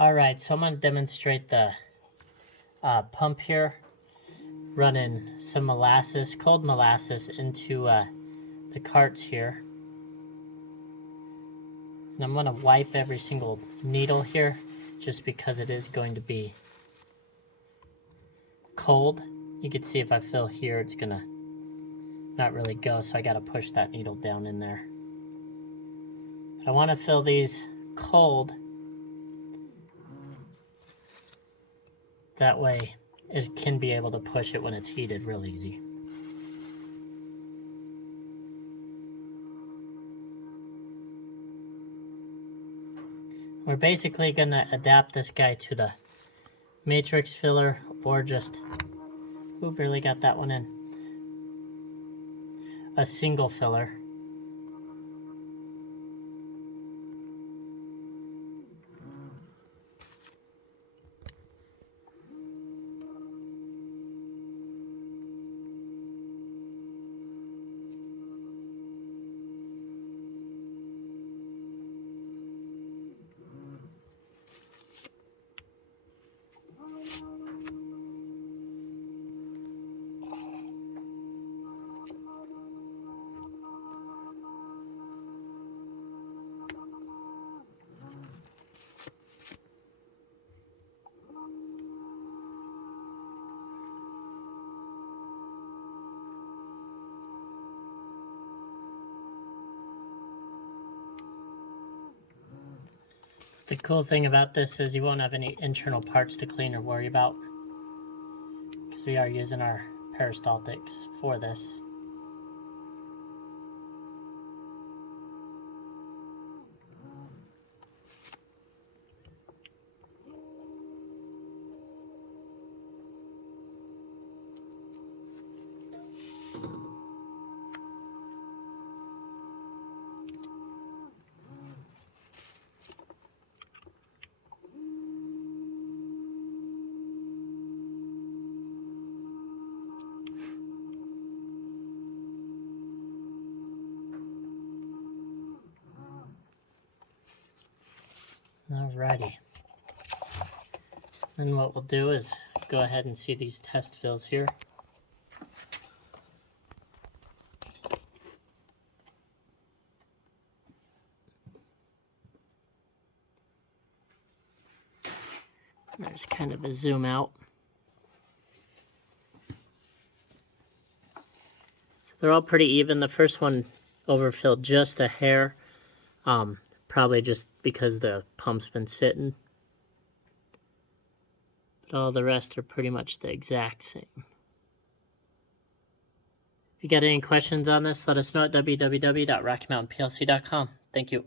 Alright, so I'm going to demonstrate the pump here, running some molasses, cold molasses, into the carts here. And I'm going to wipe every single needle here, just because it is going to be cold. You can see if I fill here, it's going to not really go, so I got to push that needle down in there. But I want to fill these cold. That way it can be able to push it when it's heated real easy. We're basically going to adapt this guy to the matrix filler, or just, ooh, barely got that one in, a single filler. The cool thing about this is you won't have any internal parts to clean or worry about, because we are using our Peristaltics for this. Alrighty. Then what we'll do is go ahead and see these test fills here. There's kind of a zoom out. So they're all pretty even. The first one overfilled just a hair. Probably just because the pump's been sitting. But all the rest are pretty much the exact same. If you got any questions on this, let us know at www.rockymountainplc.com. Thank you.